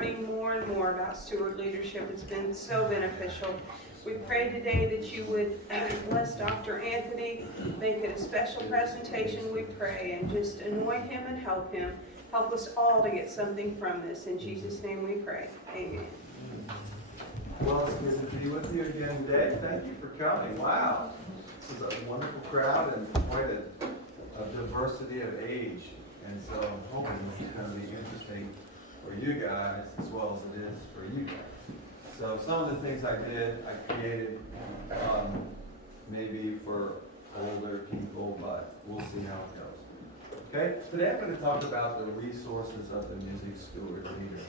Learning more and more about steward leadership. It's been so beneficial. We pray today that you would bless Dr. Anthony, make it a special presentation, we pray, and just anoint him and help him. Help us all to get something from this. In Jesus' name we pray. Amen. Well, it's good to be with you again today. Thank you for coming. Wow. This is a wonderful crowd and quite a diversity of age. And so I'm hoping this is going to be interesting for you guys as well as it is for you guys. So some of the things I did, I created maybe for older people, but we'll see how it goes. Okay, today I'm going to talk about the resources of the music steward leader.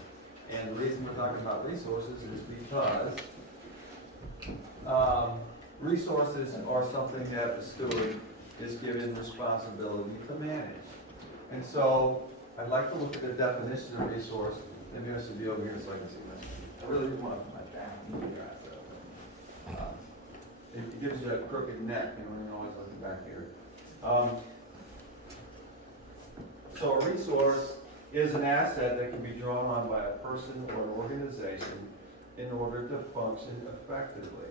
And the reason we're talking about resources is because resources are something that the steward is given responsibility to manage. And so I'd like to look at the definition of resource. Maybe I should be over here so I can see my. I really want to put my back here. It gives you a crooked neck, when you're always looking back here. So a resource is an asset that can be drawn on by a person or an organization in order to function effectively.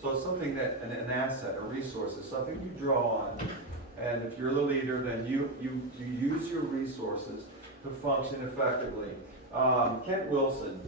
So it's something that an asset, a resource, is something you draw on. And if you're the leader, then you use your resources to function effectively. Kent Wilson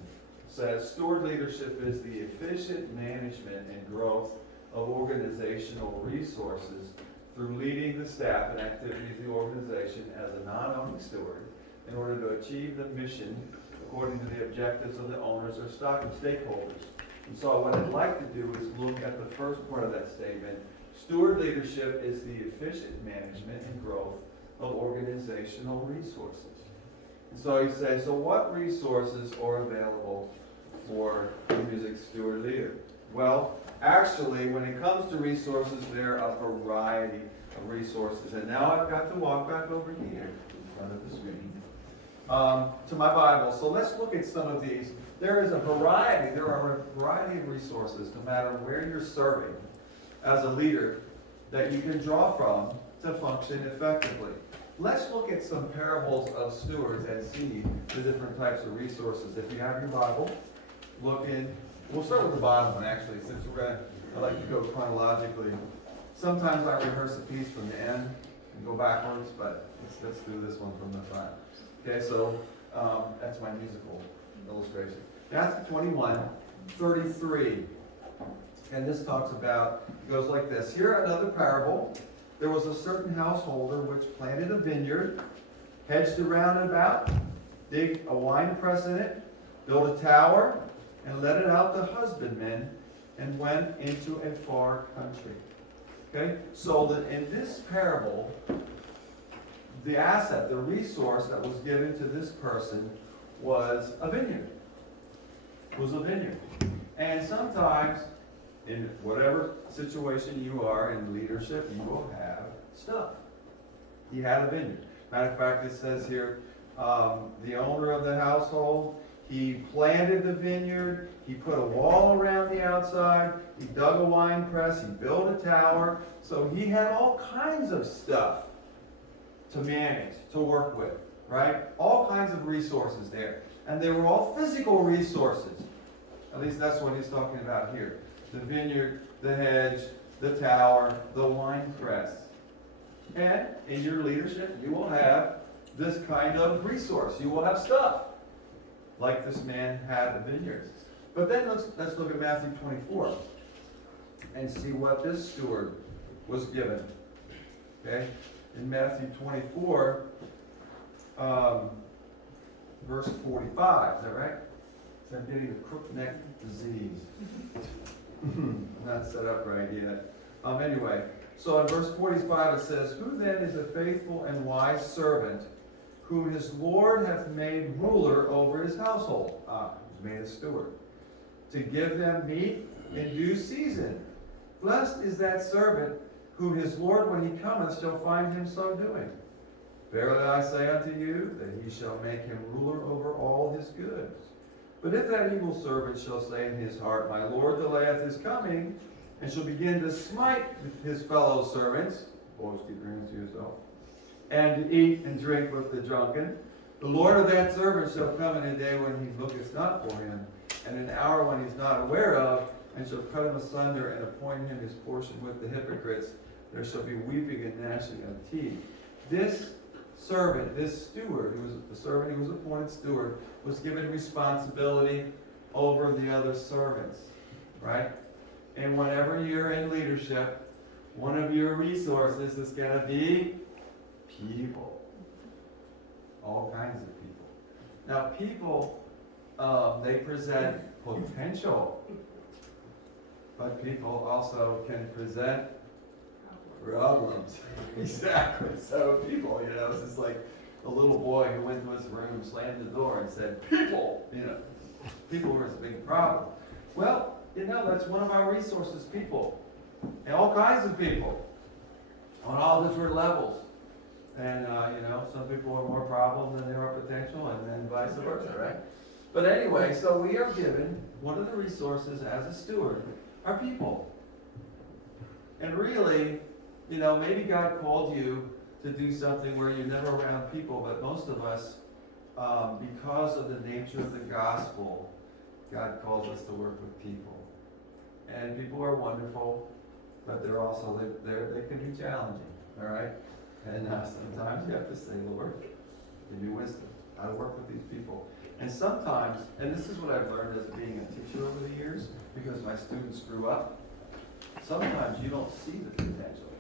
says, steward leadership is the efficient management and growth of organizational resources through leading the staff and activities of the organization as a non-owning steward in order to achieve the mission according to the objectives of the owners or stakeholders. And so what I'd like to do is look at the first part of that statement. Steward leadership is the efficient management and growth of organizational resources. And so he says, so what resources are available for the music steward leader? Well, actually, when it comes to resources, there are a variety of resources. And now I've got to walk back over here in front of the screen to my Bible. So let's look at some of these. There are a variety of resources, no matter where you're serving as a leader, that you can draw from to function effectively. Let's look at some parables of stewards and see the different types of resources. If you have your Bible, we'll start with the bottom one actually, since I like to go chronologically. Sometimes I rehearse a piece from the end and go backwards, but let's do this one from the front. Okay, so that's my musical illustration. Matthew 21:33. And this talks about, it goes like this. Here another parable. There was a certain householder which planted a vineyard, hedged around and about, digged a wine press in it, built a tower, and let it out to husbandmen, and went into a far country. Okay? So in this parable, the asset, the resource that was given to this person was a vineyard. And sometimes, in whatever situation you are in leadership, you will have stuff. He had a vineyard. Matter of fact, it says here, the owner of the household, he planted the vineyard, he put a wall around the outside, he dug a wine press, he built a tower. So he had all kinds of stuff to manage, to work with, right? All kinds of resources there. And they were all physical resources. At least that's what he's talking about here. The vineyard, the hedge, the tower, the wine press. And in your leadership, you will have this kind of resource. You will have stuff, like this man had a vineyard. But then let's look at Matthew 24 and see what this steward was given. Okay? In Matthew 24, verse 45, is that right? So I'm getting the crook neck disease. I'm not set up right yet. Anyway, so in verse 45 it says, who then is a faithful and wise servant, whom his Lord hath made ruler over his household? He's made a steward. To give them meat in due season. Blessed is that servant, whom his Lord, when he cometh, shall find him so doing. Verily I say unto you, that he shall make him ruler over all his goods. But if that evil servant shall say in his heart, my Lord delayeth his coming, and shall begin to smite his fellow servants, boys keep your hands to yourself, and to eat and drink with the drunken, The Lord of that servant shall come in a day when he looketh not for him, and an hour when he is not aware of, and shall cut him asunder and appoint him his portion with the hypocrites. There shall be weeping and gnashing of teeth. This servant, this steward, who was the servant who was appointed steward, was given responsibility over the other servants, right? And whenever you're in leadership, one of your resources is going to be people. All kinds of people. Now, people, they present potential, but people also can present problems. Exactly. So people, it's just like a little boy who went to his room, slammed the door, and said, people, people were his big problem. Well, that's one of our resources, people. And all kinds of people on all different levels. And, some people are more problem than they are potential, and then vice versa, right? But anyway, so we are given, one of the resources as a steward are people. And really, maybe God called you to do something where you're never around people, but most of us, because of the nature of the gospel, God calls us to work with people. And people are wonderful, but they're also, they can be challenging, all right? And sometimes you have to say, Lord, give me wisdom how to work with these people. And sometimes, and this is what I've learned as being a teacher over the years, because my students grew up, sometimes you don't see the potential.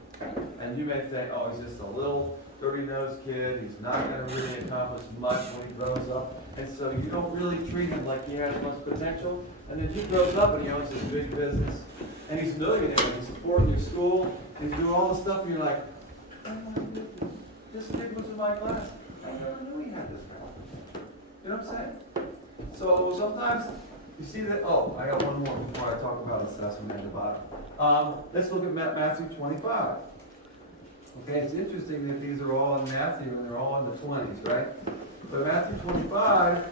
And you may think, oh, he's just a little dirty-nosed kid, he's not going to really accomplish much when he grows up. And so you don't really treat him like he has much potential. And then he grows up and he owns this big business. And he's a millionaire, and he's supporting your school, and he's doing all this stuff, and you're like, this kid was in my class. I never knew he had this talent. You know what I'm saying? So sometimes you see that. Oh, I got one more before I talk about assessment at the bottom. Let's look at Matthew 25. Okay, it's interesting that these are all in Matthew and they're all in the 20s, right? But Matthew 25,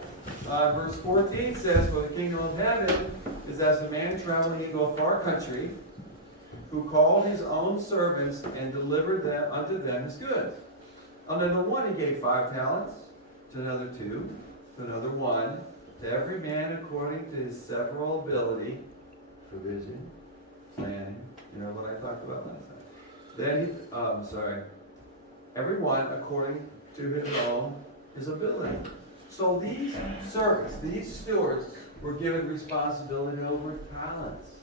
verse 14 says, "For the kingdom of heaven is as a man traveling into a far country, who called his own servants and delivered them unto them his goods. Unto the one he gave 5 talents, to another 2, to another 1, to every man according to his several ability," provision, planning, what I talked about last time. Then every one according to his ability. So these servants, these stewards, were given responsibility over talents.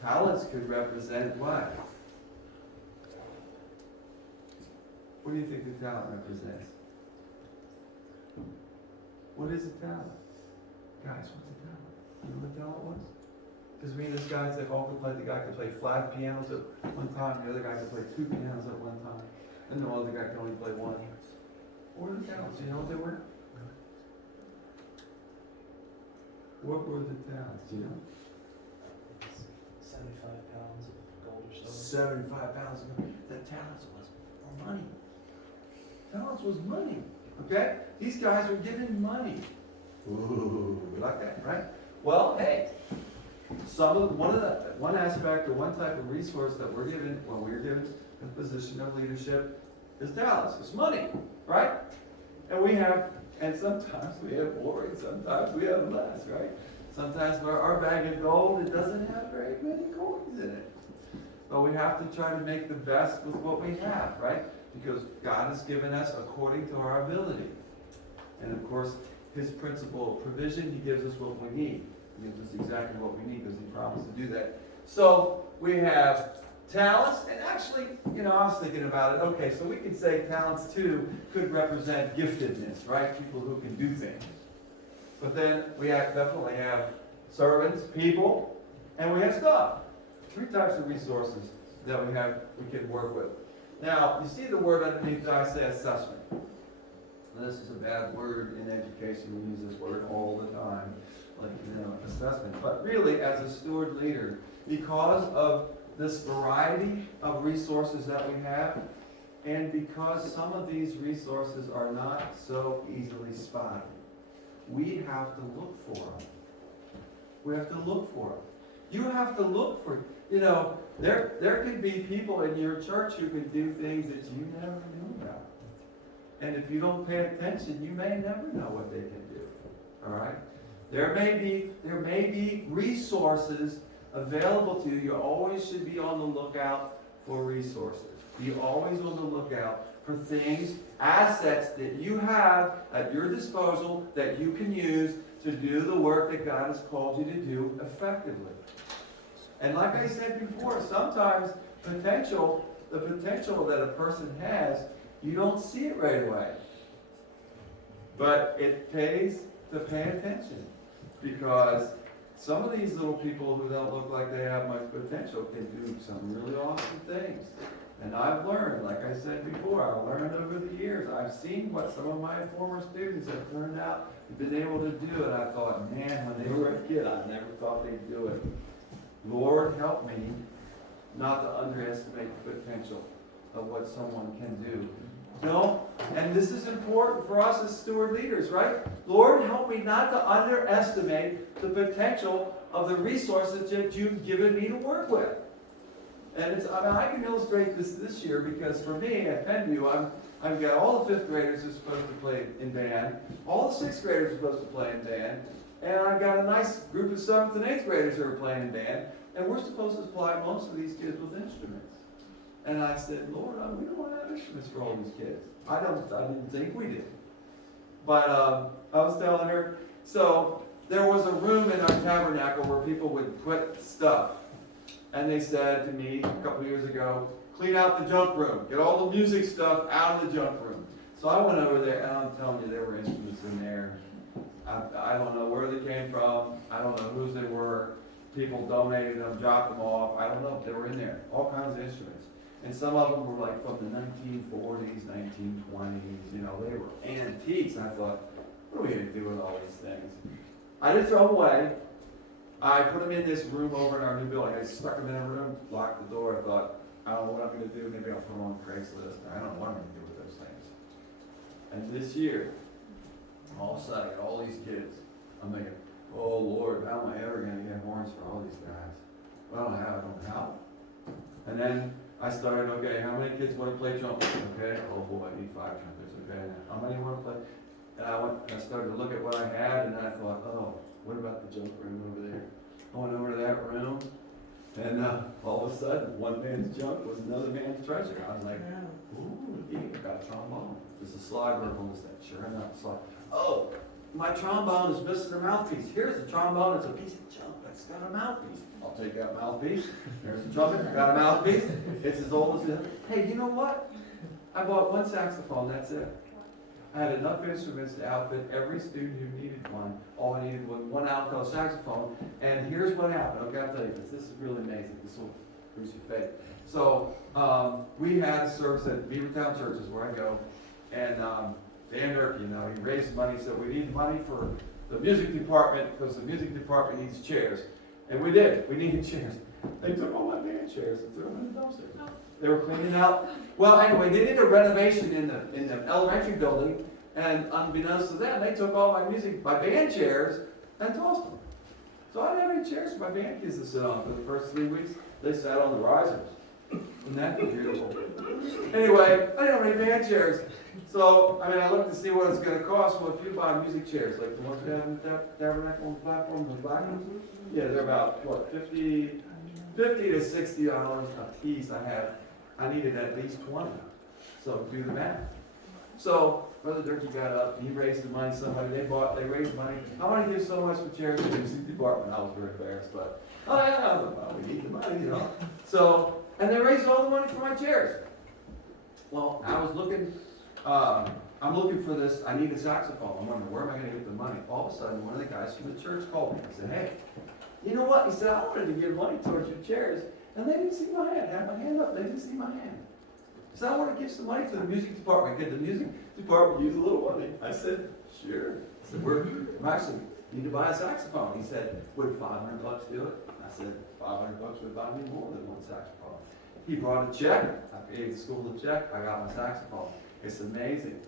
Talents could represent what? What do you think the talent represents? What is a talent? Guys, what's a talent? You know what a talent was? Because these guys that all could play, the guy could play 5 pianos at one time, the other guy could play 2 pianos at one time, and the other guy could only play 1. What were the talents? Do you know what they were? What were the talents? Do you know? 75 pounds of gold or silver. 75 pounds of gold. The talents was money. Talents was money. Okay? These guys were given money. Ooh, we like that, right? Well, hey, one aspect or one type of resource that we're given when we're given a position of leadership is talents. It's money, right? And sometimes we have more, and sometimes we have less, right? Sometimes our bag of gold, it doesn't have very many coins in it. But we have to try to make the best with what we have, right? Because God has given us according to our ability. And of course, his principle of provision, he gives us what we need. He gives us exactly what we need because he promised to do that. So we have talents, and actually, I was thinking about it. Okay, so we can say talents too could represent giftedness, right? People who can do things. But then we definitely have servants, people, and we have stuff. 3 types of resources that we can work with. Now, you see the word underneath, I say assessment. Now, this is a bad word in education. We use this word all the time, like, assessment. But really, as a steward leader, because of this variety of resources that we have, and because some of these resources are not so easily spotted, we have to look for them. We have to look for them. You have to look for, there could be people in your church who can do things that you never knew about. And if you don't pay attention, you may never know what they can do. All right? There may be resources available to you. You always should be on the lookout for resources. Be always on the lookout for things, assets that you have at your disposal that you can use to do the work that God has called you to do effectively. And like I said before, sometimes the potential that a person has, you don't see it right away. But it pays to pay attention, because some of these little people who don't look like they have much potential can do some really awesome things. And I've learned, like I said before, I've learned over the years. I've seen what some of my former students have turned out, been able to do, and I thought, man, when they were a kid, I never thought they'd do it. Lord, help me not to underestimate the potential of what someone can do. No, and this is important for us as steward leaders, right? Lord, help me not to underestimate the potential of the resources that you've given me to work with. And I can illustrate this year, because for me at Penview, I've got all the 5th graders who are supposed to play in band, all the 6th graders are supposed to play in band, and I've got a nice group of 7th and 8th graders who are playing in band, and we're supposed to supply most of these kids with instruments. And I said, Lord, we don't have instruments for all these kids. I didn't think we did. But I was telling her, so there was a room in our tabernacle where people would put stuff. And they said to me a couple years ago, clean out the junk room. Get all the music stuff out of the junk room. So I went over there, and I'm telling you, there were instruments in there. I don't know where they came from. I don't know whose they were. People donated them, dropped them off. I don't know if they were in there. All kinds of instruments. And some of them were like from the 1940s, 1920s. You know, they were antiques. And I thought, what are we going to do with all these things? I didn't throw them away. I put them in this room over in our new building. I stuck them in a room, locked the door. I thought, I don't know what I'm going to do. Maybe I'll put them on Craigslist. I don't know what I'm going to do with those things. And this year, all of a sudden, I got all these kids. I'm thinking, oh Lord, how am I ever going to get horns for all these guys? Well, I don't know how. And then I started, okay, how many kids want to play trumpet? Okay, oh boy, I need 5 trumpets. Okay, how many want to play? And I started to look at what I had, and I thought, oh, what about the junk room over there? I went over to that room, and all of a sudden, one man's junk was another man's treasure. I was like, ooh, I got a trombone. There's a slide ripple in that. Sure enough, slide. Oh, my trombone is missing a mouthpiece. Here's the trombone. It's a piece of junk that's got a mouthpiece. I'll take that mouthpiece. There's the trumpet. Got a mouthpiece. It's as old as it. Hey, you know what? I bought 1 saxophone. That's it. I had enough instruments to outfit every student who needed one. All I needed was 1 alto saxophone. And here's what happened. Okay, I'll tell you this. This is really amazing. This will boost your faith. So we had a service at Beavertown Church, is where I go. And Dan Durkee, you know, he raised money, so we need money for the music department, because the music department needs chairs. And we did. We needed chairs. They took all my band chairs and threw them in the dumpster. They were cleaning out. Well, anyway, they did a renovation in the elementary building, and unbeknownst to them, they took all my band chairs, and tossed them. So I didn't have any chairs for my band kids to sit on for the first 3 weeks. They sat on the risers. Isn't that beautiful? Anyway, I didn't have any band chairs. So, I looked to see what it's going to cost. Well, if you buy music chairs, like the ones we have in the tabernacle on the platform, the black ones, yeah, they're about, what, $50 to $60 a piece. I needed at least 20. So, do the math. So, Brother Durkee got up, he raised the money, they raised money. I want to give so much for chairs to the music department. I was very embarrassed, but, oh yeah, well, we need the money, you know. So, and they raised all the money for my chairs. Well, I was looking, I'm looking for this, I need a saxophone. I'm wondering, where am I going to get the money? All of a sudden, one of the guys from the church called me and said, hey, you know what? He said, I wanted to give money towards your chairs, and they didn't see my hand. I had my hand up, they didn't see my hand. He said, I want to give some money to the music department. Could the music department use a little money? I said, sure. I said, I'm actually need to buy a saxophone. He said, would $500 do it? I said, $500 would buy me more than 1 saxophone. He brought a check. I paid the school the check. I got my saxophone. It's amazing.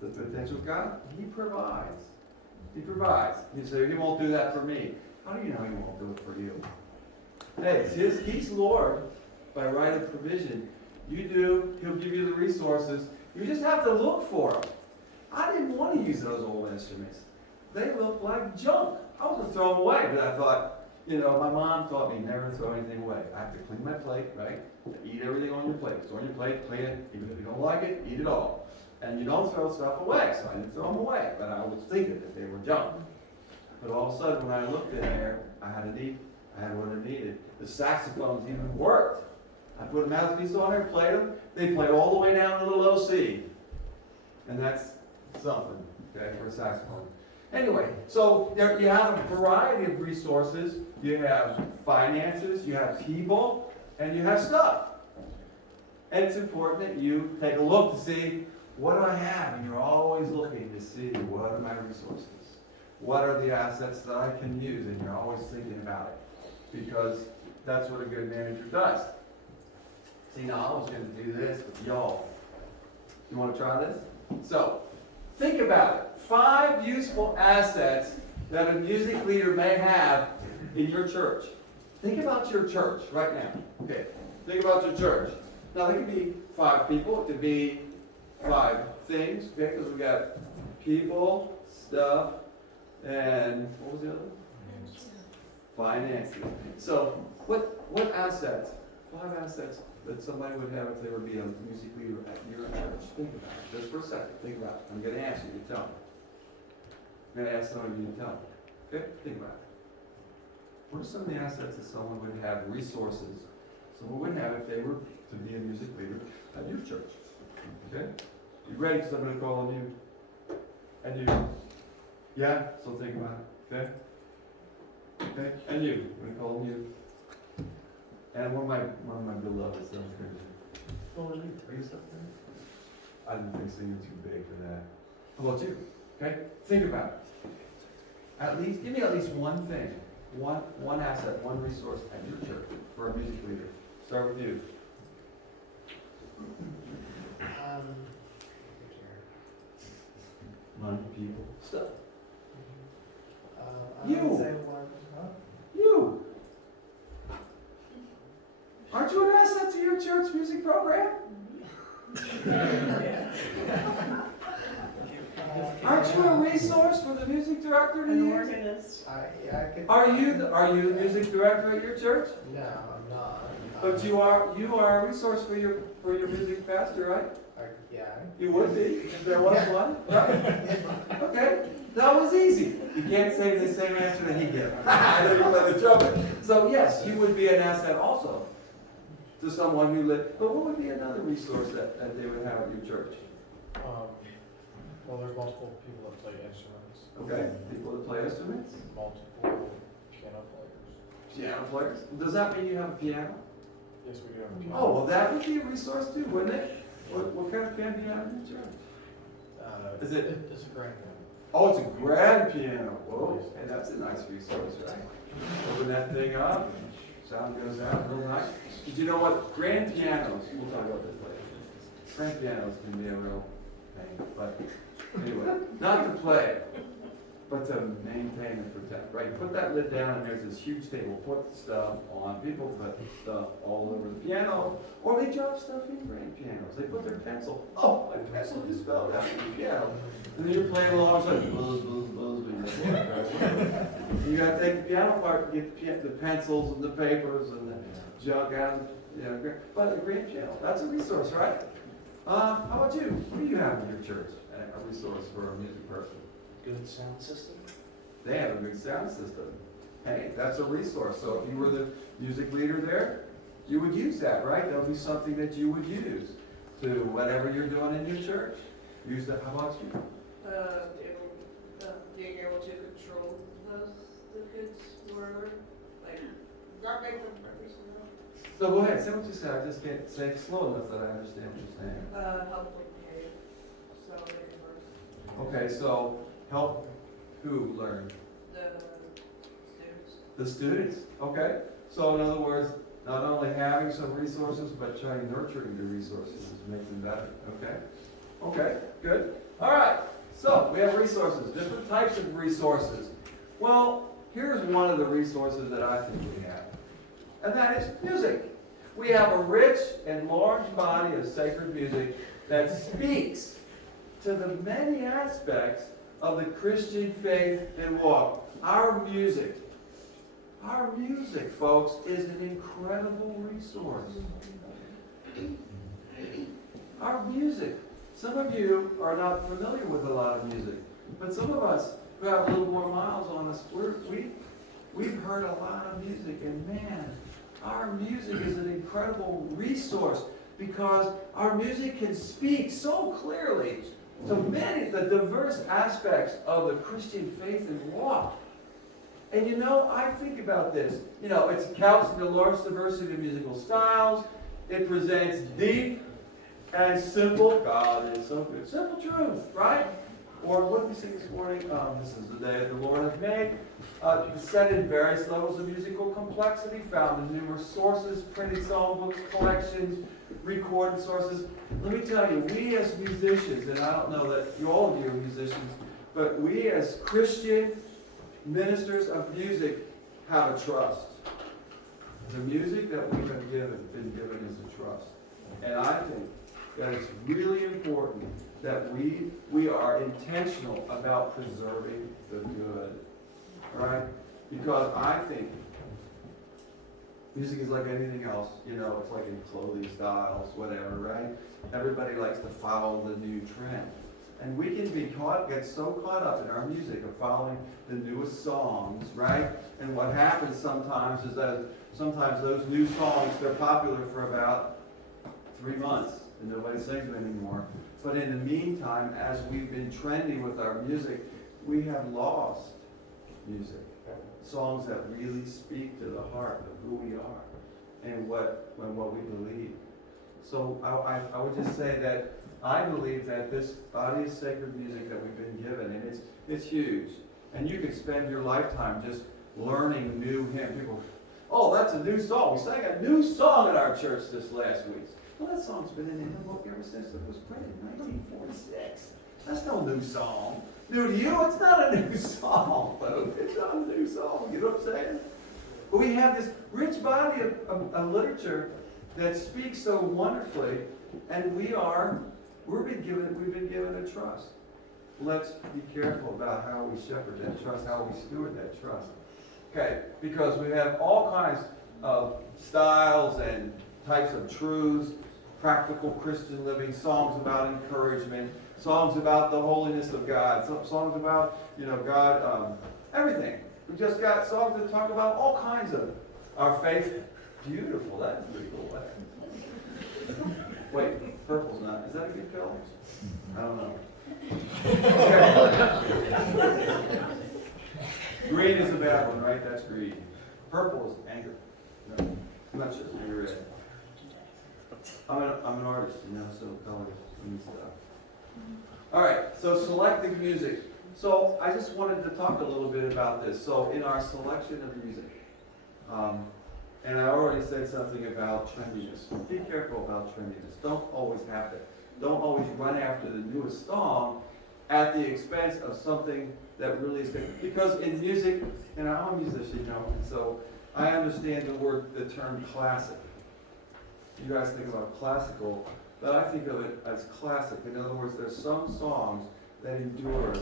The potential of God, He provides. He provides. You say, He won't do that for me. How do you know He won't do it for you? Hey, He's Lord by right of provision. You do, He'll give you the resources. You just have to look for them. I didn't want to use those old instruments. They looked like junk. I was going to throw them away, but I thought, my mom taught me never to throw anything away. I have to clean my plate, right? Eat everything on your plate. It's on your plate, clean it. Even if you don't like it, eat it all. And you don't throw stuff away, so I didn't throw them away. But I was thinking that they were junk. But all of a sudden, when I looked in there, I had what I needed. The saxophones even worked. I put a mouthpiece on there, played them. They played all the way down to the low C. And that's something, okay, for a saxophone. Anyway, so you have a variety of resources. You have finances, you have people, and you have stuff. And it's important that you take a look to see, what do I have? And you're always looking to see, what are my resources? What are the assets that I can use? And you're always thinking about it. Because that's what a good manager does. See, now I was going to do this with y'all. You want to try this? So, think about it. 5 useful assets that a music leader may have in your church. Think about your church right now. Okay, think about your church. Now, there could be 5 people. It could be 5 things. Okay, because we got people, stuff, and what was the other one? Finances. So, what assets? 5 assets that somebody would have if they would be a music leader at your church. Think about it. Just for a second. Think about it. I'm going to ask you to tell me. I'm going to ask some of you to tell me. Okay? Think about it. What are some of the assets that someone would have, resources someone would have if they were to be a music leader at your church? Okay? You ready? Because I'm going to call on you. And you. Yeah? So think about it. Okay? Okay? And you. I'm going to call on you. And one of my beloveds does it. Oh, really? Are you stuck there? I didn't think singing too big for that. How about you? Okay? Think about it. Give me at least one thing, one asset, one resource at your church for a music leader. Start with you. Money, people, stuff. I would say You. Aren't you an asset to your church music program? Aren't you a resource for the music director to An use? organist. Are you the music director at your church? No, I'm not. But you are a resource for your music pastor, right? Yeah. You would be if there was one, right? Okay, that was easy. You can't say the same answer that he gave. I know you play the trumpet. So yes, you would be an asset also to someone who lived. But what would be another resource that they would have at your church? Well, there's multiple people that play instruments. Okay, people that play instruments. Multiple piano players. Piano players. Does that mean you have a piano? Yes, we do have a piano. Oh, well, that would be a resource too, wouldn't it? What kind of piano do you have in your church? Is it? It's a grand piano. Oh, it's a grand piano. Whoa, hey, that's a nice resource, right? Open that thing up, sound goes out real nice. Did you know what? Grand pianos, we'll talk about this later. Grand pianos can be a real pain, but anyway, not to play, but to maintain and protect, right? You put that lid down and there's this huge table, put stuff on, people put stuff all over the piano, or they drop stuff in grand pianos. They put their pencil, oh, my pencil just fell down on the piano. And then you're playing along, so buzz, buzz, buzz, buzz. You gotta take the piano apart to get the pencils and the papers and the junk out, but a grand piano, that's a resource, right? How about you? What do you have in your church, a resource for a music person? Good sound system. They have a good sound system. Hey, that's a resource. So if you were the music leader there, you would use that, right? That would be something that you would use to whatever you're doing in your church. Use that. How about you? Being able to control the kids wherever, like, not make them practice. So go ahead, say what you said. I just can't say it slow enough that I understand what you're saying. Help them behave, so they can learn. Okay, so help who learn? The students. The students. Okay. So in other words, not only having some resources, but trying nurturing the resources to make them better. Okay. Okay. Good. All right. So we have resources, different types of resources. Well, here's one of the resources that I think we have, and that is music. We have a rich and large body of sacred music that speaks to the many aspects of the Christian faith and walk. Our music, folks, is an incredible resource. Our music. Some of you are not familiar with a lot of music, but some of us who have a little more miles on us, we've heard a lot of music, and man, our music is an incredible resource because our music can speak so clearly to many, the diverse aspects of the Christian faith and walk. And you know, I think about this. You know, it counts in the large diversity of musical styles. It presents deep and simple, God is so good, simple truth, right? Or what did we sing this morning? This is the day that the Lord has made. Set in various levels of musical complexity, found in numerous sources, printed songbooks, collections, recorded sources. Let me tell you, we as musicians, and I don't know that all of you are musicians, but we as Christian ministers of music have a trust. The music that we've been given is a trust. And I think that it's really important that we are intentional about preserving the good. Right? Because I think music is like anything else. You know, it's like in clothing styles, whatever, right? Everybody likes to follow the new trend. And we can get so caught up in our music of following the newest songs, right? And what happens sometimes is that sometimes those new songs, they're popular for about 3 months and nobody sings them anymore. But in the meantime, as we've been trending with our music, we have lost music. Songs that really speak to the heart of who we are and what we believe. So I would just say that I believe that this body of sacred music that we've been given, and it's huge. And you could spend your lifetime just learning new hymns. People, oh, that's a new song. We sang a new song at our church this last week. Well, that song's been in the hymn book ever since it was printed in 1946. That's no new song. New to you? It's not a new song, folks. It's not a new song. You know what I'm saying? But we have this rich body of literature that speaks so wonderfully, and we've been given a trust. Let's be careful about how we shepherd that trust, how we steward that trust. Okay, because we have all kinds of styles and types of truths, practical Christian living, songs about encouragement, songs about the holiness of God, songs about, God, everything. We just got songs that talk about all kinds of our faith. Beautiful, that's pretty cool. Wait, purple's not. Is that a good color? I don't know. Okay. Green is a bad one, right? That's green. Purple is anger. No, I'm not sure. Maybe red. I'm an artist, so colors and stuff. All right, so selecting music. So I just wanted to talk a little bit about this. So in our selection of music, and I already said something about trendiness. Be careful about trendiness. Don't always run after the newest song at the expense of something that really is good. Because in music, and I'm a musician, and so I understand the term classic. You guys think about classical, but I think of it as classic. In other words, there's some songs that endure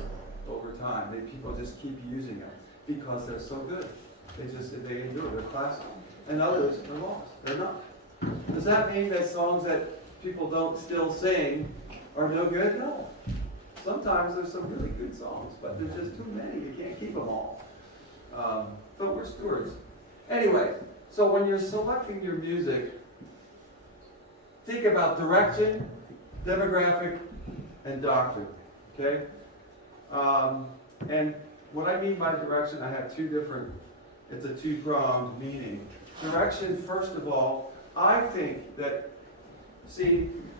over time. People just keep using them because they're so good. They endure. They're classic. And others are lost. They're not. Does that mean that songs that people don't still sing are no good? No. Sometimes there's some really good songs, but there's just too many. You can't keep them all. But we're stewards. Anyway, so when you're selecting your music, think about direction, demographic, and doctrine. Okay? And what I mean by direction, I have it's a two-pronged meaning. Direction, first of all, I think that,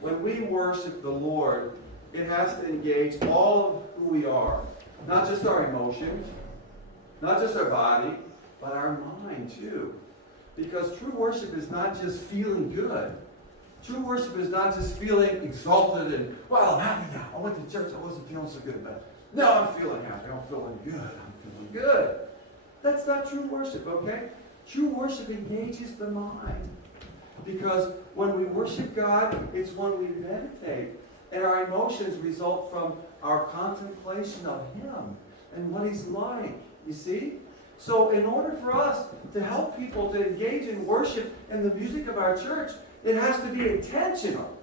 when we worship the Lord, it has to engage all of who we are. Not just our emotions, not just our body, but our mind too. Because true worship is not just feeling good. True worship is not just feeling exalted and, well, I'm happy now. I went to church, I wasn't feeling so good, but now I'm feeling happy, I'm feeling good, I'm feeling good. That's not true worship, okay? True worship engages the mind. Because when we worship God, it's when we meditate And our emotions result from our contemplation of Him and what He's like. You see? So in order for us to help people to engage in worship and the music of our church, it has to be intentional.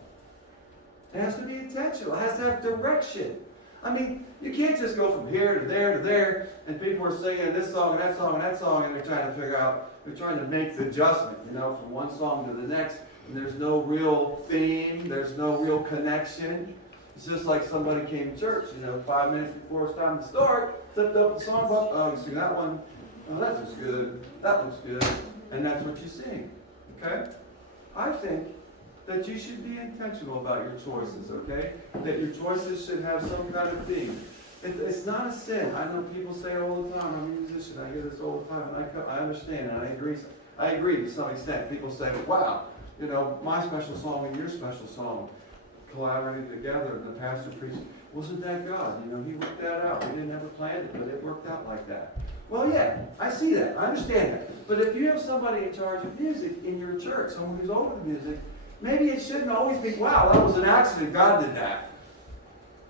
It has to be intentional. It has to have direction. I mean, you can't just go from here to there, and people are singing this song and that song and that song, and they're trying to figure out, they're trying to make the adjustment, from one song to the next, and there's no real theme, there's no real connection. It's just like somebody came to church, 5 minutes before it's time to start, flipped up the song, oh, you sing that one, oh, that looks good, that looks good, and that's what you sing, okay? I think that you should be intentional about your choices, okay? That your choices should have some kind of theme. It's not a sin. I know people say it all the time. I'm a musician. I hear this all the time, and I understand, and I agree. I agree to some extent. People say, wow, my special song and your special song collaborated together, and the pastor preached. Wasn't that God? He worked that out. We didn't ever plan it, but it worked out like that. Well, yeah, I see that. I understand that. But if you have somebody in charge of music in your church, someone who's over the music, maybe it shouldn't always be, wow, that was an accident, God did that.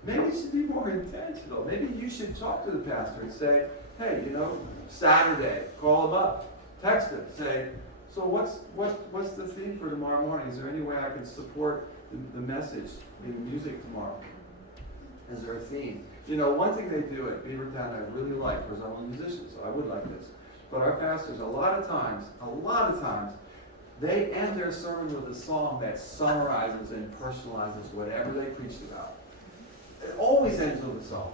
Maybe it should be more intentional. Maybe you should talk to the pastor and say, hey, Saturday, call him up, text him, say, so what's the theme for tomorrow morning? Is there any way I can support the message in music tomorrow? Is there a theme? One thing they do at Beavertown I really like, because I'm a musician, so I would like this, but our pastors, a lot of times, they end their sermon with a song that summarizes and personalizes whatever they preached about. It always ends with a song.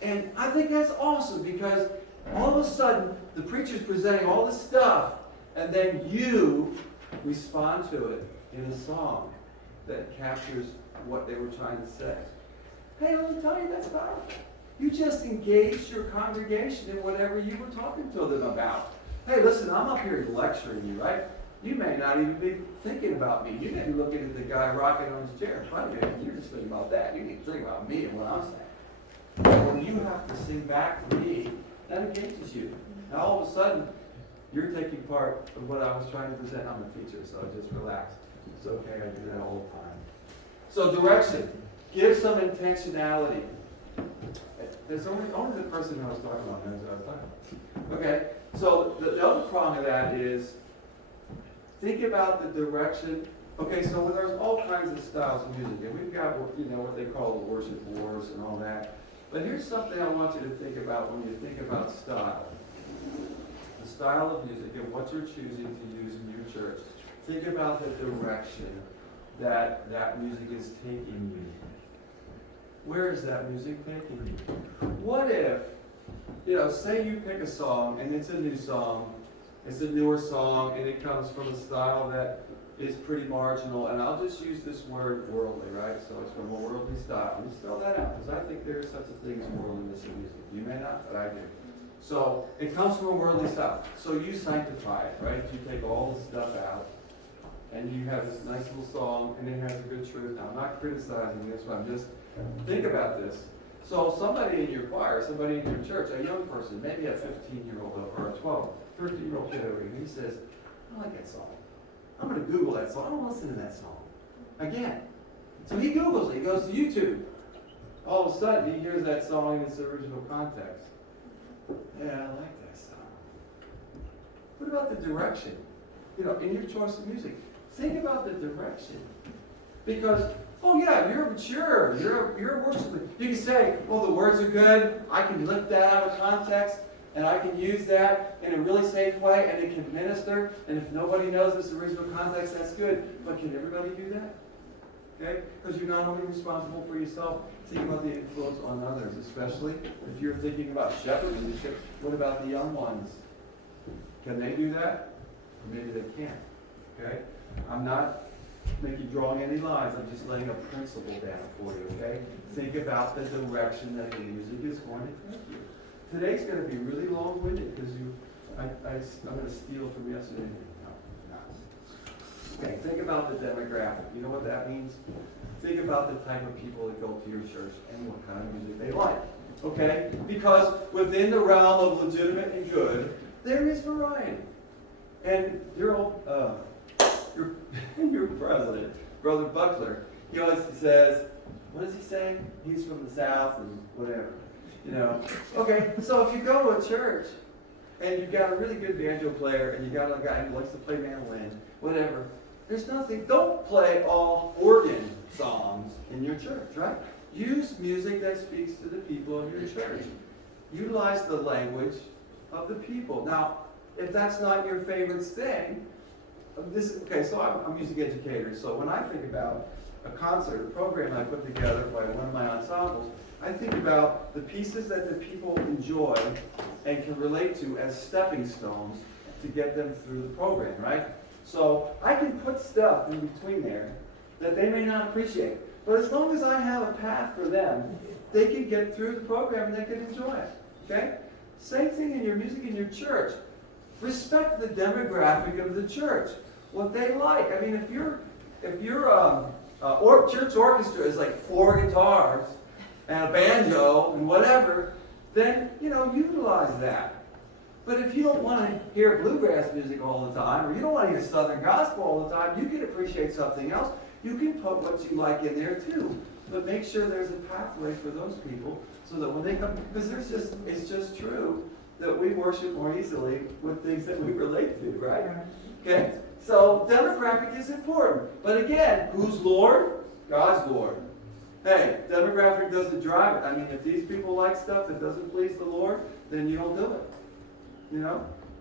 And I think that's awesome because all of a sudden the preacher's presenting all this stuff and then you respond to it in a song that captures what they were trying to say. Hey, let me tell you, that's powerful. You just engaged your congregation in whatever you were talking to them about. Hey, listen, I'm up here lecturing you, right? You may not even be thinking about me. You may be looking at the guy rocking on his chair in front of you, and you're just thinking about that. You need to think about me and what I'm saying. When you have to sing back to me, that engages you. Now all of a sudden, you're taking part of what I was trying to present. I'm a teacher, so just relax. It's okay, I do that all the time. So direction. Give some intentionality. There's only the person I was talking about knows what I was talking about. Okay, so the other prong of that is think about the direction. Okay, so there's all kinds of styles of music, and we've got what they call the worship wars and all that. But here's something I want you to think about when you think about style. The style of music and what you're choosing to use in your church. Think about the direction that music is taking you. Where is that music taking you? What if, say you pick a song and it's a new song, it's a newer song, and it comes from a style that is pretty marginal, and I'll just use this word worldly, right? So it's from a worldly style. Just throw that out, because I think there is such a thing as worldliness in music. You may not, but I do. So it comes from a worldly style. So you sanctify it, right? You take all the stuff out, and you have this nice little song, and it has a good truth. Now, I'm not criticizing this, but I'm just, think about this. So somebody in your choir, somebody in your church, a young person, maybe a 15-year-old or a 12, 13-year-old kid over here, he says, I like that song. I'm going to Google that song. I don't listen to that song. Again. So he Googles it. He goes to YouTube. All of a sudden, he hears that song in its original context. Yeah, I like that song. What about the direction? In your choice of music, think about the direction. Because, oh yeah, you're mature. You're a worshiper. You can say, well, the words are good. I can lift that out of context. And I can use that in a really safe way, and it can minister. And if nobody knows this original context, that's good. But can everybody do that? Okay? Because you're not only responsible for yourself, think about the influence on others, especially if you're thinking about shepherd leadership. What about the young ones? Can they do that? Or maybe they can't. Okay? I'm not drawing any lines. I'm just laying a principle down for you. Okay? Think about the direction that the music is going to take you. Today's going to be really long-winded because I'm going to steal from yesterday. No, not. Okay, think about the demographic. You know what that means? Think about the type of people that go to your church and what kind of music they like. Okay? Because within the realm of legitimate and good, there is variety. And your president, Brother Buckler, he always says, what does he say? He's from the South and whatever. You know. Okay, so if you go to a church and you've got a really good banjo player and you got a guy who likes to play mandolin, whatever, there's nothing, don't play all organ songs in your church, right? Use music that speaks to the people of your church. Utilize the language of the people. Now, if that's not your favorite thing, okay, so I'm a music educator, so when I think about a concert, a program I put together by one of my ensembles, I think about the pieces that the people enjoy and can relate to as stepping stones to get them through the program, right? So I can put stuff in between there that they may not appreciate. But as long as I have a path for them, they can get through the program and they can enjoy it. Okay? Same thing in your music in your church. Respect the demographic of the church. What they like. I mean, if your church orchestra is like 4 guitars and a banjo and whatever, then utilize that. But if you don't want to hear bluegrass music all the time, or you don't want to hear Southern gospel all the time, you can appreciate something else. You can put what you like in there too. But make sure there's a pathway for those people so that when they come, because it's just true that we worship more easily with things that we relate to, right? Okay? So demographic is important. But again, who's Lord? God's Lord. Hey, demographic doesn't drive it. I mean, if these people like stuff that doesn't please the Lord, then you don't do it.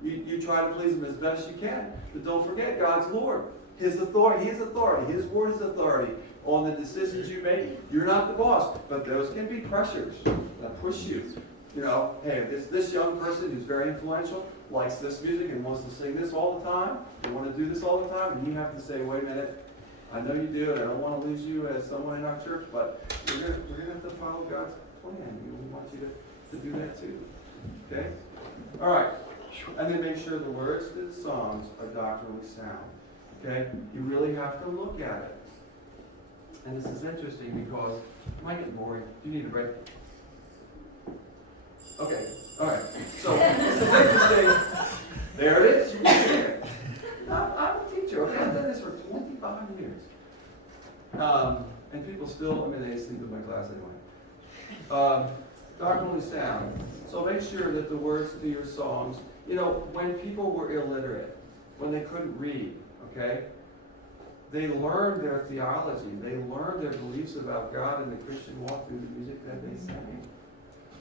You try to please Him as best you can. But don't forget, God's Lord. His authority, His authority. His word is authority on the decisions you make. You're not the boss. But those can be pressures that push you. Hey, this young person who's very influential likes this music and wants to sing this all the time. They want to do this all the time. And you have to say, wait a minute. I know you do, and I don't want to lose you as someone in our church, but we're going to have to follow God's plan. We want you to do that too. Okay? All right. And then make sure the words to the songs are doctrinally sound. Okay? You really have to look at it. And this is interesting because it might get boring. You need a break. Okay. All right. So this is interesting. There it is. You can hear it. I'm a teacher. Okay? I've done this for 25 years. And people still, they sleep in my class anyway. Doctrinally sound. So make sure that the words to your songs, when people were illiterate, when they couldn't read, okay, they learned their theology. They learned their beliefs about God and the Christian walk through the music that they sang.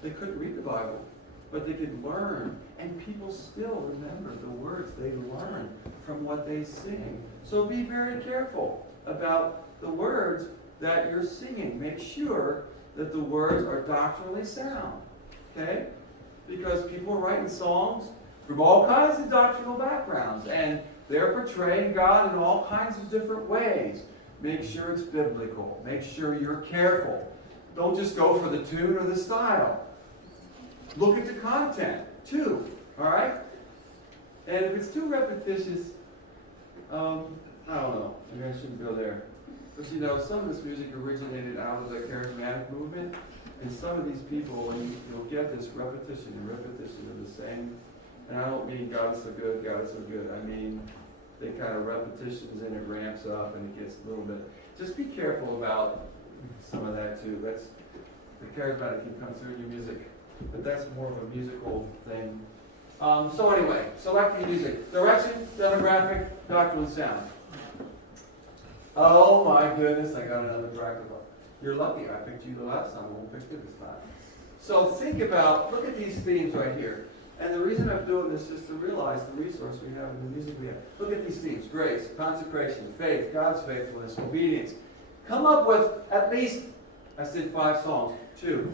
They couldn't read the Bible, but they could learn, and people still remember the words they learn from what they sing. So be very careful about the words that you're singing. Make sure that the words are doctrinally sound. Okay? Because people are writing songs from all kinds of doctrinal backgrounds, and they're portraying God in all kinds of different ways. Make sure it's biblical. Make sure you're careful. Don't just go for the tune or the style. Look at the content, too. All right? And if it's too repetitious, I don't know. Maybe I shouldn't go there. But some of this music originated out of the charismatic movement, and some of these people, and you'll get this repetition and repetition of the same. And I don't mean God is so good, God is so good. I mean, they kind of repetitions and it ramps up and it gets a little bit. Just be careful about some of that too. That's the charismatic can come through in your music, but that's more of a musical thing. So anyway, selecting music. Direction, demographic, doctrinal sound. Oh my goodness, I got another practical. You're lucky I picked you the last time, I won't pick you this time. So think about, look at these themes right here. And the reason I'm doing this is to realize the resource we have and the music we have. Look at these themes: grace, consecration, faith, God's faithfulness, obedience. Come up with at least, I said 5 songs, 2.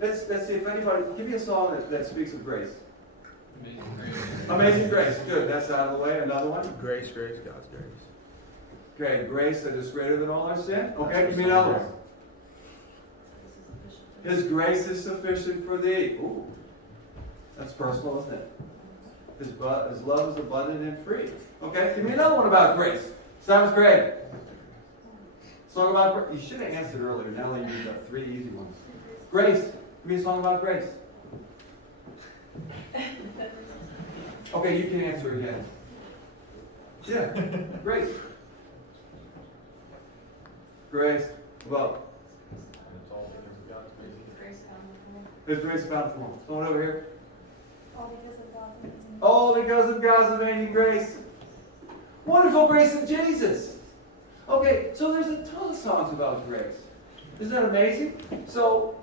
Let's see if anybody, give me a song that speaks of grace. Amazing Grace. Good, that's out of the way. Another one? Grace, God's grace. Okay, grace that is greater than all our sin. Okay, give me another one. His grace is sufficient for thee. Ooh, that's personal, isn't it? His love is abundant and free. Okay, give me another one about grace. Sounds great. Song about grace. You should have answered earlier. Now you used up 3 easy ones. Grace. Give me a song about grace. Okay, you can answer again. Yeah, grace. Grace. Well, And it's all because of God's grace. His grace abounded for him. Someone over here. All because of God's amazing grace. All because of God's amazing grace. Wonderful grace of Jesus. Okay, so there's a ton of songs about grace. Isn't that amazing? So,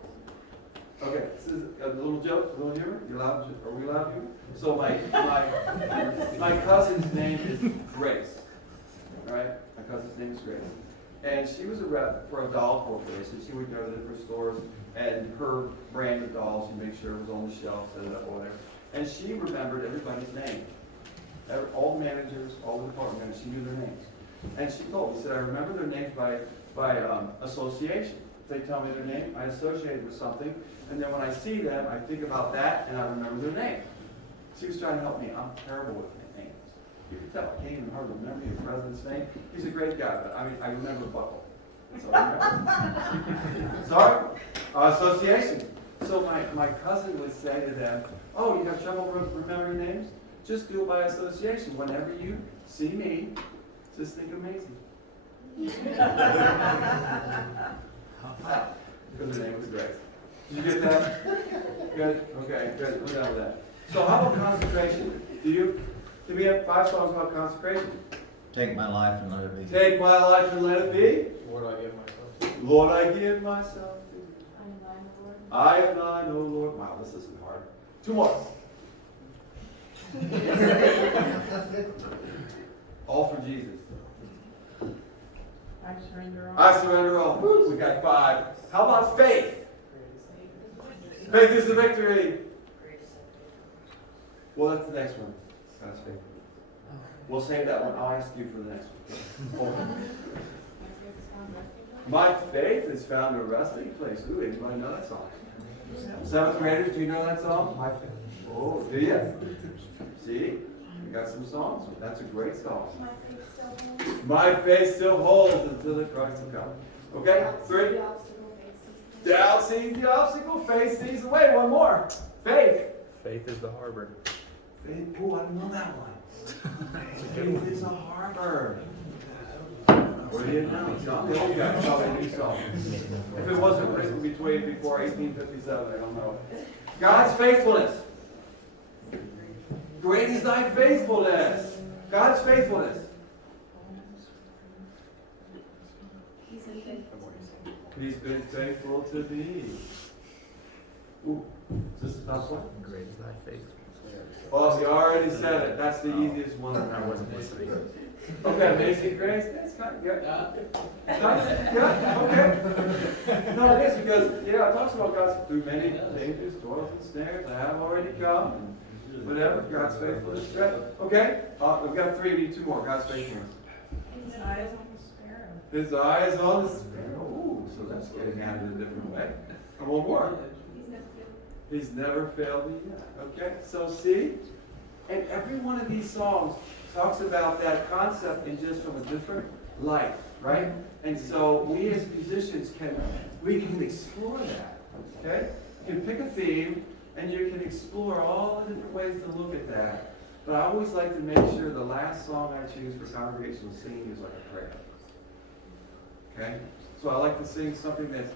okay, this is a little joke, a little humor. You allowed? Are we allowed humor? So my cousin's name is Grace. All right, my cousin's name is Grace, and she was a rep for a doll corporation. She would go to different stores, and her brand of dolls, she'd make sure it was on the shelf, set it up, or whatever. And she remembered everybody's name. All the managers, all the department managers, she knew their names. And she told me, she said, I remember their names by association. They tell me their name, I associate it with something, and then when I see them, I think about that, and I remember their name. She was trying to help me. I'm terrible with names. You can tell, I can't even hardly remember the president's name. He's a great guy, but I remember Buckle. So I remember. Sorry? Association. So my cousin would say to them, oh, you have trouble remembering names? Just do it by association. Whenever you see me, just think amazing. Because her name was Grace. Did you get that? Good? Okay, good. We're done with that. So how about consecration? Do we have 5 songs about consecration? Take my life and let it be. Take my life and let it be. Lord, I give myself to you. Lord, I give myself to you. I am thine, Lord. I am thine, O Lord. Wow, this isn't hard. 2 more. All for Jesus. I surrender all. I surrender all. Woo, we got 5. How about faith? Faith is the victory. Well, that's the next one. God's faith. We'll save that one. I'll ask you for the next one. My faith is found a resting place. Ooh, anybody know that song? 7th graders, do you know that song? My faith. Oh, do you? See? We got some songs. That's a great song. My faith still holds. My faith still holds until the Christ will come. Okay? 3. The obstacle faces. Doubt sees the obstacle, faith sees the way. One more. Faith. Faith is the harbor. Faith. Oh, I don't know that one. Faith is a harbor. What do you know? John, the old guy, probably a new song. If it wasn't written before 1857, I don't know. God's faithfulness. Great is thy faithfulness. God's faithfulness. He's been faithful. He's been faithful to thee. Ooh, is this the top one? Great is thy faith. Oh, he already said it. That's the easiest one. I wasn't listening. Okay, amazing grace. That's kind of good. Yeah, okay. No, it is because, it talks about God's through many dangers, toils, and snares. I have already come. And whatever, God's faithfulness. Okay, we've got 3. We need 2 more. God's faithfulness. His eyes on the sparrow. His eyes on the sparrow. Ooh, so that's getting at it a different way. And one more. He's never failed. He's never failed me yet. Okay, so see? And every one of these songs talks about that concept in just from a different light, right? And so we as musicians can explore that, okay? You can pick a theme and you can explore all the different ways to look at that. But I always like to make sure the last song I choose for congregational singing is like a prayer. Okay? So I like to sing something that's,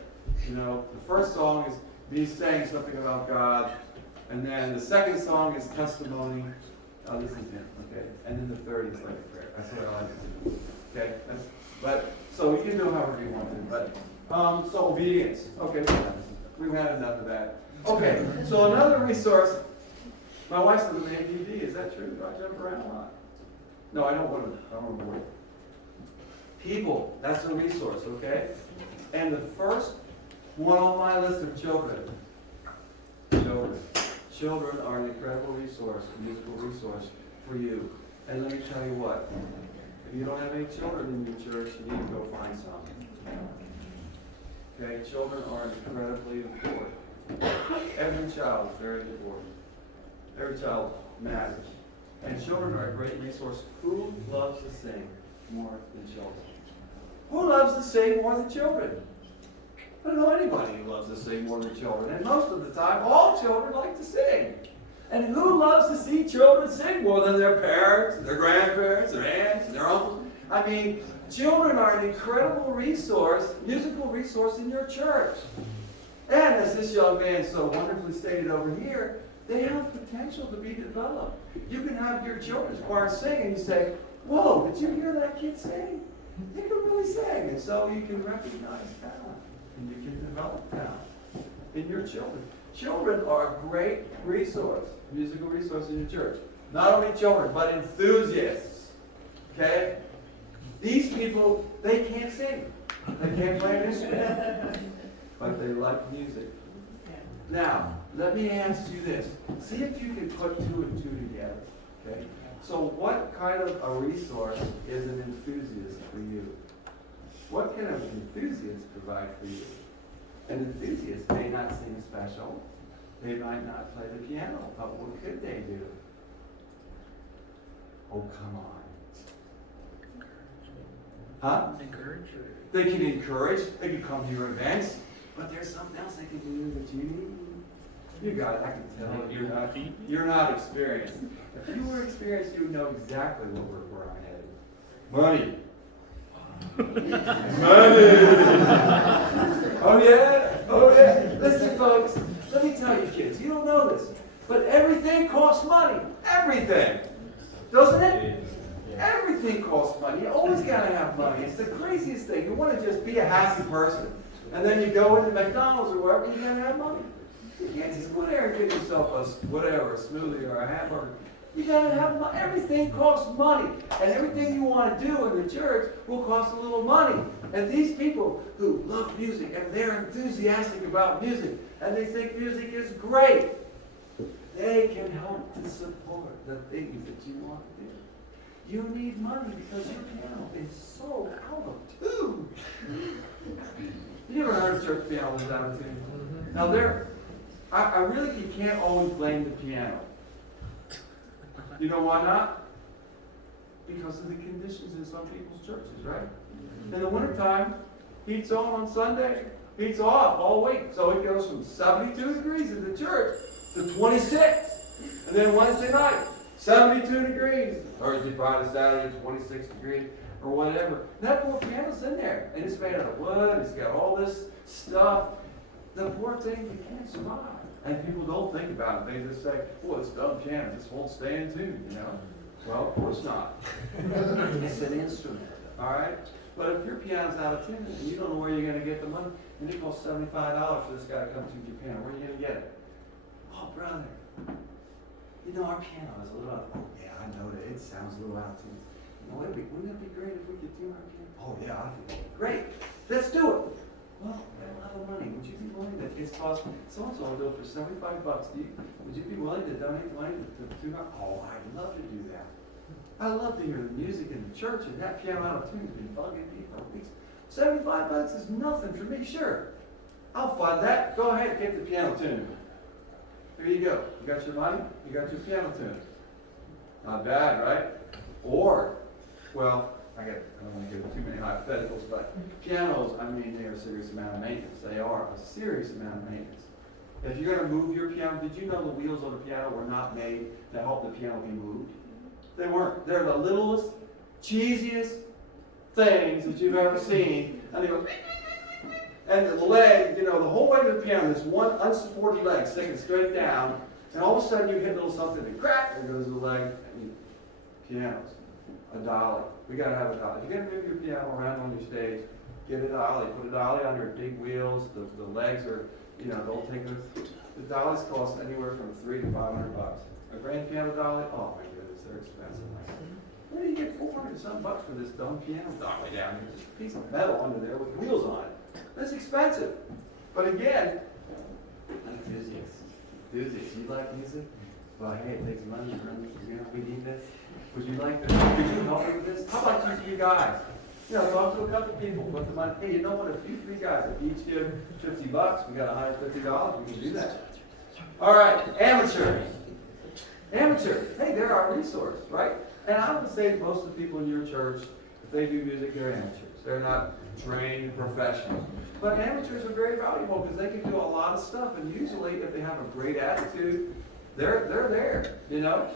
the first song is me saying something about God, and then the second song is testimony. Oh, this is him, okay. And then the third is like a prayer. That's what I like to do. Okay? So we can do however you want to, but so obedience. Okay, we've had enough of that. Okay, so another resource. My wife's an ADD, is that true? Do I jump around a lot? No, I don't want to board. People, that's a resource, okay? And the first one on my list of children. Children are an incredible resource, a musical resource for you. And let me tell you what, if you don't have any children in your church, you need to go find some. Okay, children are incredibly important. Every child is very important. Every child matters. And children are a great resource. Who loves to sing more than children? Who loves to sing more than children? I don't know anybody who loves to sing more than children. And most of the time, all children like to sing. And who loves to see children sing more than their parents, their grandparents, their aunts, and their uncles? I mean, Children are an incredible resource, musical resource in your church. And as this young man so wonderfully stated over here, they have potential to be developed. You can have your children's choir sing and you say, whoa, did you hear that kid sing? They can really sing. And so you can recognize talent and you can develop talent in your children. Children are a great resource, musical resource in your church. Not only children, but enthusiasts. Okay? These people, they can't sing. They can't play an instrument. But they like music. Now, let me ask you this. See if you can put two and two together. Okay? So what kind of a resource is an enthusiast for you? What can an enthusiast provide for you? An enthusiast may not sing special. They might not play the piano, but what could they do? Oh, come on. Huh? Encourage. They can encourage. They can come to your events. But there's something else they can do that you need. You got it. I can tell you're not experienced. If you were experienced, you would know exactly where I'm headed. Money. Money. Oh yeah. Oh yeah. Listen, folks. Let me tell you, kids. You don't know this, but everything costs money. Everything. Doesn't it? Everything costs money. You always gotta have money. It's the craziest thing. You want to just be a happy person. And then you go into McDonald's or wherever, you gotta have money. You can't just go there and get yourself a smoothie or a hamburger. You gotta have money. Everything costs money. And everything you want to do in the church will cost a little money. And these people who love music and they're enthusiastic about music and they think music is great, they can help to support the things that you want to do. You need money because your piano is so out of tune. You ever heard of church piano that's out of tune? Now I really, you can't always blame the piano. You know why not? Because of the conditions in some people's churches, right? In the wintertime, heat's on Sunday, heat's off all week. So it goes from 72 degrees in the church to 26. And then Wednesday night, 72 degrees. Thursday, Friday, Saturday, 26 degrees or whatever. And that poor piano's in there. And it's made out of wood. It's got all this stuff. The poor thing, you can't survive. And people don't think about it. They just say, well, it's dumb piano. This won't stay in tune, you know? Well, of course not. It's an instrument, all right? But if your piano's out of tune and you don't know where you're going to get the money, and it costs $75 for this guy to come to your piano, where are you going to get it? Oh, brother. You know, our piano is a little out. Oh, yeah, I know that. It sounds a little out of tune. You know, wouldn't it be great if we could do our piano? Oh, yeah, I think that'd be great. Let's do it. Well, we have a lot of money. Would you be willing to, it's cost so-and-so will do it for $75. Would you be willing to donate the money to do that? Oh, I'd love to do that. I love to hear the music in the church, and that piano out of tune has been bugging me for weeks. $75 is nothing for me, sure. I'll fund that. Go ahead and get the piano tuned. Here you go. You got your money, you got your piano tuned. Not bad, right? Or, well, I don't want to give too many hypotheticals, but pianos, I mean, they are a serious amount of maintenance. They are a serious amount of maintenance. If you're going to move your piano, did you know the wheels on the piano were not made to help the piano be moved? They weren't. They're the littlest, cheesiest things that you've ever seen. And they go, and the leg, you know, the whole way to the piano, this one unsupported leg sticking straight down, and all of a sudden you hit a little something and crack, there goes the leg. And pianos, a dolly. We gotta have a dolly. If you're gonna move your piano around on your stage, get a dolly. Put a dolly on your big wheels. The legs are, you know, don't take those. The dollies cost anywhere from $300 to $500. A grand piano dolly, oh my goodness, they're expensive. Where do you get $400 for this dumb piano dolly down here? Just a piece of metal under there with wheels on it. That's expensive. But again, enthusiasts. Enthusiasts. You like music? Well, hey, it takes money to run this. You know, we need this. Would you like to? Could you help me with this? How about you guys? You know, talk to a couple people. Put the money. Hey, you know what? If you three guys, if each give $50, we got $150. We can do that. All right, amateurs. Amateur. Hey, they're our resource, right? And I would say most of the people in your church, if they do music, they're amateurs. They're not trained professionals. But amateurs are very valuable because they can do a lot of stuff. And usually, if they have a great attitude, they're there, you know?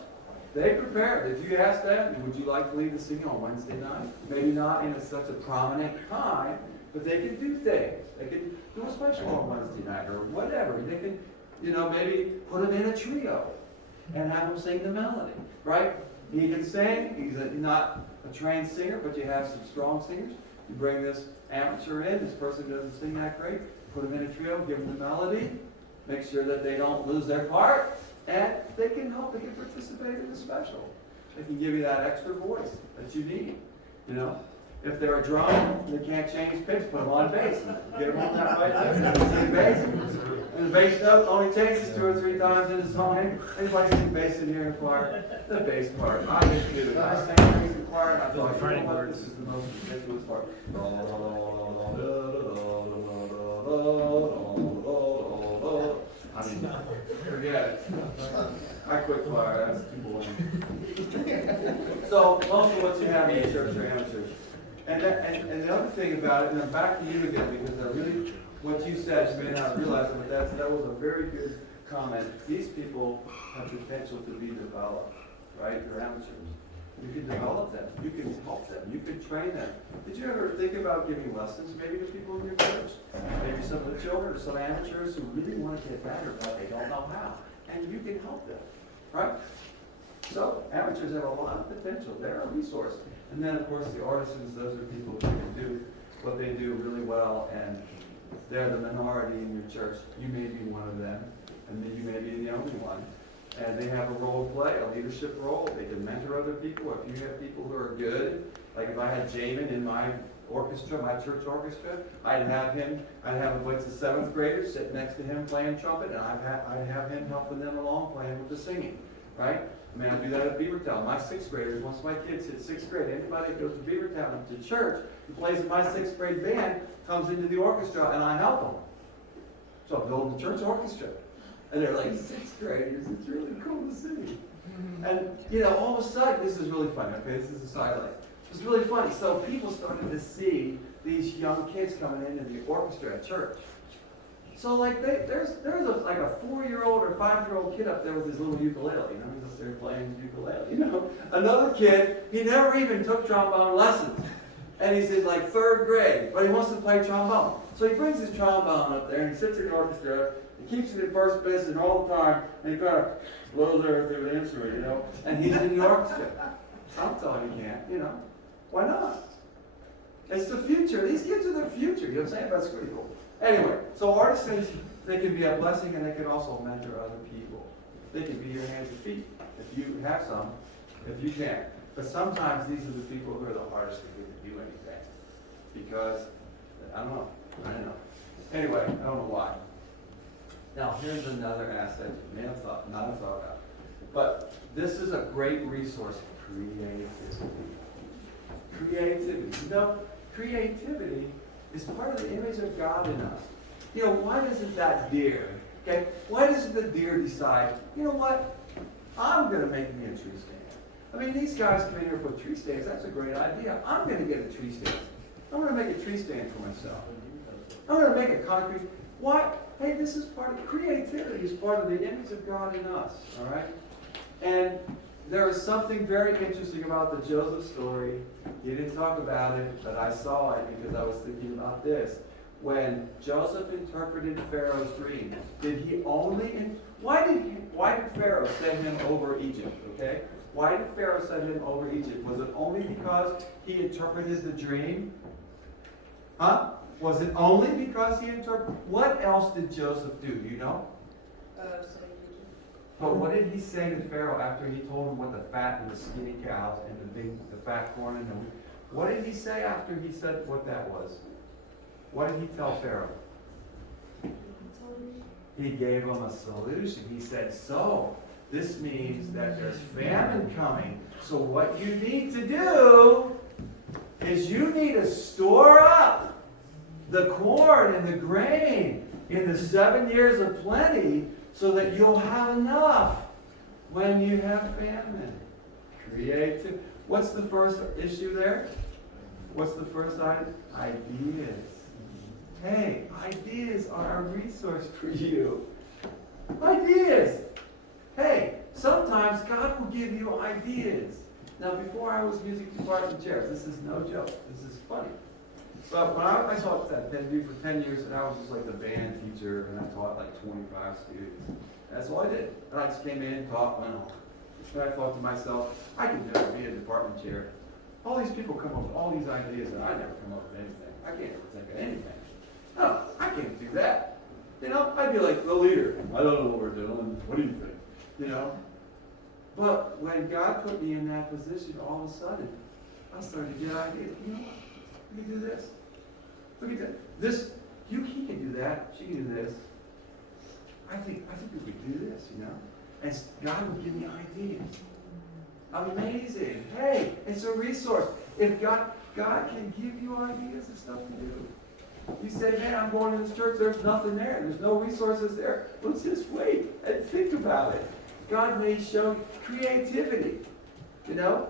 They prepare. If you ask them, would you like to lead the singing on Wednesday night? Maybe not in such a prominent time, but they can do things. They can do a special on Wednesday night or whatever. They can, maybe put them in a trio and have them sing the melody, right? He can sing. He's not a trained singer, but you have some strong singers. You bring this amateur in. This person doesn't sing that great. Put them in a trio, give them the melody, make sure that they don't lose their part, and they can help. They can participate in the special. They can give you that extra voice that you need. If they're a drum, they can't change pitch, put them on bass. Get them on that right there. Sing bass. And the bass note only changes 2 or 3 times in the song. Anybody sing bass in here in choir? The bass part. I just do it. I sang bass in choir, and I thought, you know what? This is the most ridiculous part. I mean, forget it. I quit choir. That's too boring. So most of what you have in the church are amateurs. And the other thing about it, and I'm back to you again, because I really, what you said, you may not realize it, but that was a very good comment. These people have potential to be developed, right? They're amateurs. You can develop them. You can help them. You can train them. Did you ever think about giving lessons maybe to people in your church? Maybe some of the children or some amateurs who really want to get better, but they don't know how. And you can help them, right? So amateurs have a lot of potential. They're a resource. And then, of course, the artisans, those are people who can do what they do really well, and they're the minority in your church. You may be one of them, and then you may be the only one. And they have a role to play, a leadership role. They can mentor other people. If you have people who are good, like if I had Jamin in my orchestra, my church orchestra, I'd have a bunch of 7th graders sit next to him playing trumpet, and I'd have him helping them along playing with the singing, right? I mean, I do that at Beavertown. My 6th graders, once my kids hit 6th grade, anybody that goes to Beavertown to church who plays in my 6th grade band comes into the orchestra, and I help them. So I'm building the church orchestra. And they're like 6th graders. It's really cool to see. And, all of a sudden, this is really funny, okay? This is a sidelight. It's really funny. So people started to see these young kids coming into the orchestra at church. So like there's like a 4-year-old or 5-year-old kid up there with his little ukulele. He's just there playing his ukulele. Another kid, he never even took trombone lessons, and he's in like 3rd grade, but he wants to play trombone. So he brings his trombone up there and he sits in the orchestra. He keeps it in first position all the time, and he kind of blows there through the instrument, and he's in the orchestra. I'm telling you, can't, why not? It's the future. These kids are the future. You know what I'm saying? That's pretty cool. Anyway, so artisans, they can be a blessing, and they can also mentor other people. They can be your hands and feet if you have some, if you can. But sometimes these are the people who are the hardest to get to do anything. Because, I don't know. Anyway, I don't know why. Now, here's another asset you may have not have thought about. But this is a great resource, creativity. Creativity. Creativity is part of the image of God in us. Why doesn't that deer, okay? Why doesn't the deer decide, you know what? I'm going to make me a tree stand. I mean, these guys come in here for tree stands. That's a great idea. I'm going to get a tree stand. I'm going to make a tree stand for myself. I'm going to make a concrete. Why? Hey, this is part of creativity. Is part of the image of God in us. All right. And there is something very interesting about the Joseph story. You didn't talk about it, but I saw it because I was thinking about this. When Joseph interpreted Pharaoh's dream, did he only? Why did Pharaoh send him over Egypt? Okay. Why did Pharaoh send him over Egypt? Was it only because he interpreted the dream? Huh? Was it only because he interpreted? What else did Joseph do? Do you know? But what did he say to Pharaoh after he told him what the fat and the skinny cows and the fat corn and the wheat? What did he say after he said what that was? What did he tell Pharaoh? He gave him a solution. He said, so this means that there's famine coming. So what you need to do is you need to store up the corn and the grain in the 7 years of plenty so that you'll have enough when you have famine. Creative. What's the first issue there? What's the first item? Ideas. Hey, ideas are a resource for you. Ideas. Hey, Sometimes God will give you ideas. Now, before I was music department chair, this is no joke. This is funny. But when I taught at Penview for 10 years, and I was just like the band teacher, and I taught like 25 students. That's all I did. And I just came in, taught, went on. And I thought to myself, I could never be a department chair. All these people come up with all these ideas, and I never come up with anything. I can't ever think of anything. No, I can't do that. You know, I'd be like the leader. I don't know what we're doing. What do you think? You know? But when God put me in that position, all of a sudden, I started to get ideas. You know what? We can do this. Look at that. This, he can do that. She can do this. I think we could do this, you know? And God would give me ideas. Amazing. Hey, it's a resource. If God can give you ideas and stuff to do. You say, man, I'm going to this church, there's nothing there. There's no resources there. Let's just wait and think about it. God may show you creativity, you know?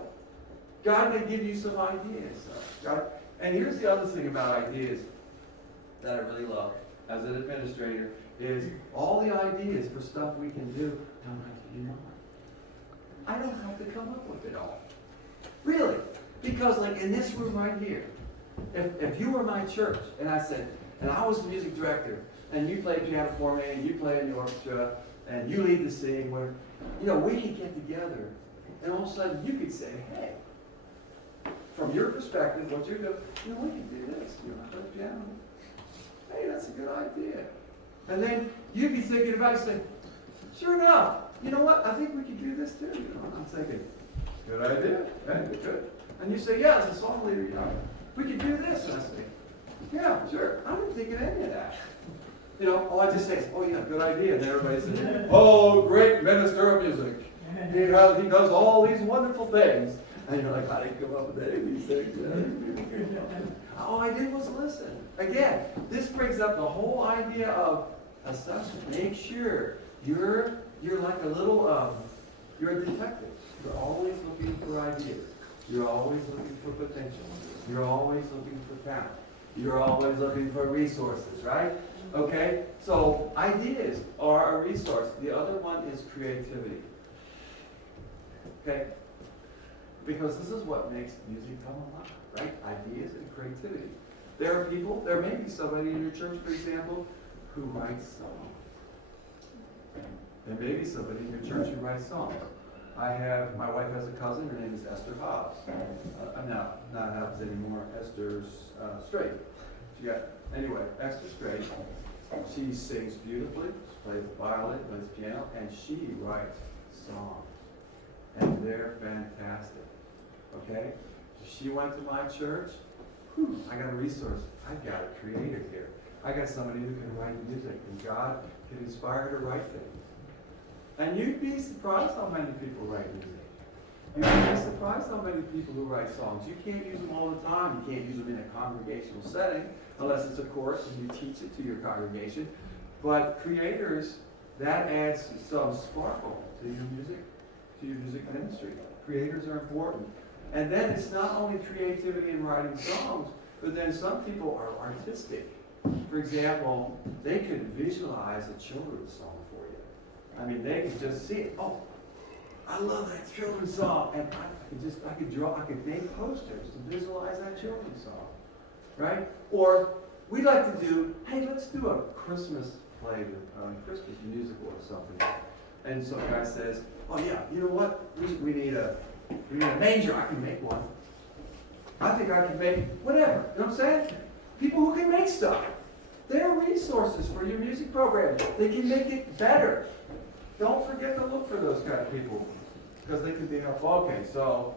God may give you some ideas. And here's the other thing about ideas that I really love as an administrator is all the ideas for stuff we can do don't have to be mine. I don't have to come up with it all. Really. Because like in this room right here, if you were my church and I said, and I was the music director, and you play piano for me, and you play in the orchestra, and you lead the sing, where, you know, we could get together, and all of a sudden you could say, hey, from your perspective, what you're doing, you know, we can do this. You know, I play piano. Hey, that's a good idea. And then you'd be thinking about it, saying, sure enough, you know what? I think we could do this too. You know, I'm thinking, good idea. Hey, good. And you say, yeah, as a song leader, you know, we could do this. And I say, yeah, sure. I didn't think of any of that. You know, all I just say is, oh yeah, good idea. And then everybody says, oh, great minister of music. He does all these wonderful things. And you're like, I didn't come up with any of these things. All I did was listen. Again, this brings up the whole idea of assessment. Make sure you're like a little, you're a detective. You're always looking for ideas. You're always looking for potential. You're always looking for talent. You're always looking for resources, right? Okay? So ideas are a resource. The other one is creativity. Okay? Because this is what makes music come alive, right? Ideas and creativity. There are people, there may be somebody in your church, for example, who writes songs. There may be somebody in your church who writes songs. My wife has a cousin, her name is Esther Hobbs. Not Hobbs anymore, Esther's Straight. Anyway, Esther Straight, she sings beautifully, she plays the violin, plays the piano, and she writes songs. And they're fantastic. Okay? If she went to my church, I got a resource. I got a creator here. I got somebody who can write music, and God can inspire her to write things. And you'd be surprised how many people write music. You'd be surprised how many people who write songs. You can't use them all the time. You can't use them in a congregational setting, unless it's a course and you teach it to your congregation. But creators, that adds some sparkle to your music ministry. Creators are important. And then it's not only creativity in writing songs, but then some people are artistic. For example, they could visualize a children's song for you. I mean, they could just see it. Oh, I love that children's song. And I could make posters to visualize that children's song. Right? Or we like to do, hey, let's do a Christmas play, Christmas musical or something. And some guy says, oh yeah, you know what? We need a manger. I can make one. I think I can make whatever. You know what I'm saying? People who can make stuff. They're resources for your music program. They can make it better. Don't forget to look for those kind of people, because they can be helpful. Okay, so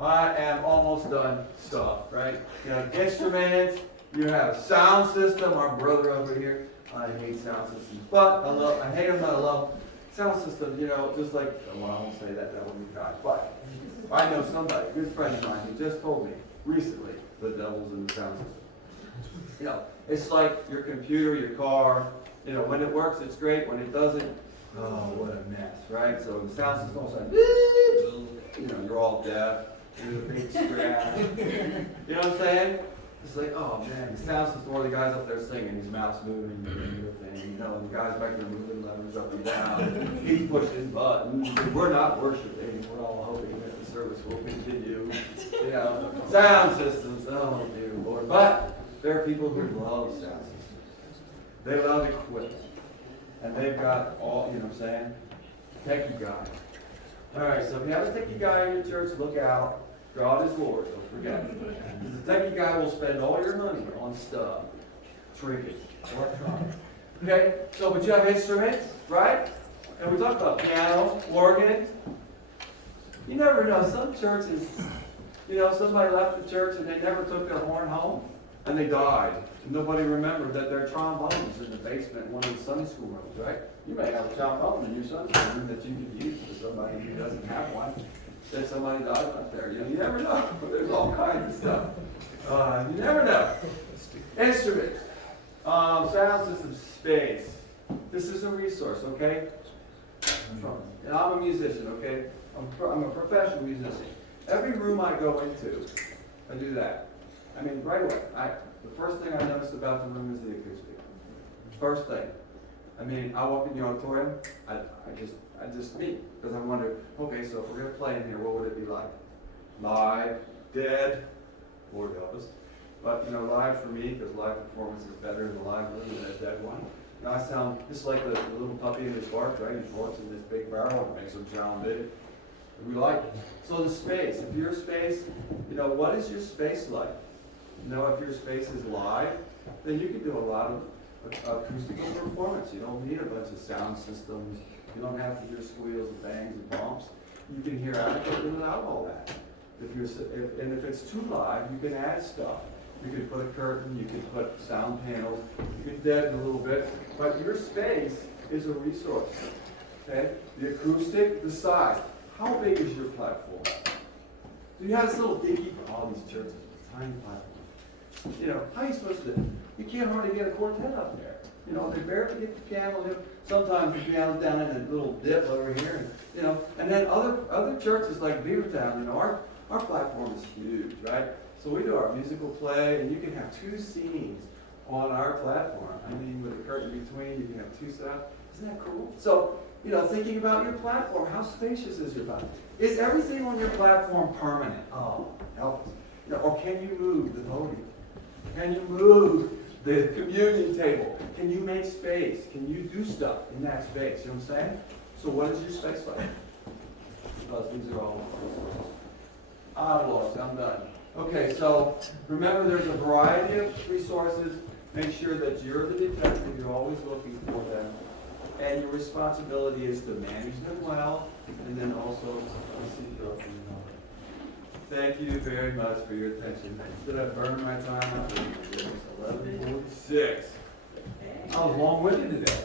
I am almost done stuff, right? You have instruments, you have sound system. Our brother over here, I hate sound systems, but I hate them, but I love them. Sound system, you know, just like, well, I won't say that would be God, but I know somebody, a good friend of mine, who just told me recently the devil's in the sound system. You know, it's like your computer, your car, you know, when it works, it's great. When it doesn't, oh, what a mess, right? So the sound system all of a sudden, you know, you're all deaf, there's a big scratch. You know what I'm saying? It's like, oh man, the sound system, one of the guys up there singing, his mouth's moving, and doing your thing, you know, and the guy's back there moving levers up and down. He's pushing buttons. We're not worshiping, we're all hoping that the service will continue. You know, sound systems, oh dear Lord. But there are people who love sound systems. They love equipment. And they've got all, you know what I'm saying? Techie guy. All right, so if you have a techie guy in your church, look out. God is Lord, don't forget. Because the techie guy will spend all your money on stuff, trinkets, electronics. Okay, so but you have instruments, right? And we talked about piano, organ. You never know, some churches, you know, somebody left the church and they never took their horn home, and they died. And nobody remembered that their trombone was in the basement in one of the Sunday school rooms, right? You may have a trombone in your Sunday school room that you could use for somebody who doesn't have one. That somebody died up there. You know, you never know. There's all kinds of stuff. You never know. Instruments, sound system, space. This is a resource, okay? And I'm a musician, okay? I'm a professional musician. Every room I go into, I do that. I mean, right away. The first thing I noticed about the room is the acoustic. First thing. I mean, I walk in the auditorium, I just meet, because I wonder, okay, so if we're going to play in here, what would it be like? Live, dead, Lord help us. But, you know, live for me, because live performance is better in a live room than a dead one. Now I sound just like the little puppy in his bark, right? He barks in this big barrel and makes him sound big. We like it. So the space, if your space, you know, what is your space like? You know, if your space is live, then you can do a lot of acoustical performance. You don't need a bunch of sound systems. You don't have to hear squeals and bangs and bumps. You can hear adequately without all that. If it's too live, you can add stuff. You can put a curtain, you can put sound panels, you can deaden a little bit, but your space is a resource. Okay? The acoustic, the size. How big is your platform? Do you have this little dinky, all these churches with tiny platforms? You know, how are you supposed to do it? You can't hardly get a quartet up there. You know, they barely get the piano. Sometimes the piano's down in a little dip over here, and, you know. And then other churches like Beavertown, you know, our platform is huge, right? So we do our musical play, and you can have two scenes on our platform. I mean, with a curtain between, you can have two sets. Isn't that cool? So, you know, thinking about your platform, how spacious is your platform? Is everything on your platform permanent? Oh, help us. You know, or can you move the podium? Can you move the communion table? Can you make space? Can you do stuff in that space? You know what I'm saying? So what is your space like? Because these are all I'm done. Okay, so remember there's a variety of resources. Make sure that you're the detective. You're always looking for them. And your responsibility is to manage them well, and then also seek growth in knowledge. Thank you very much for your attention. Did I burn my time? 11:46. I was long-winded today.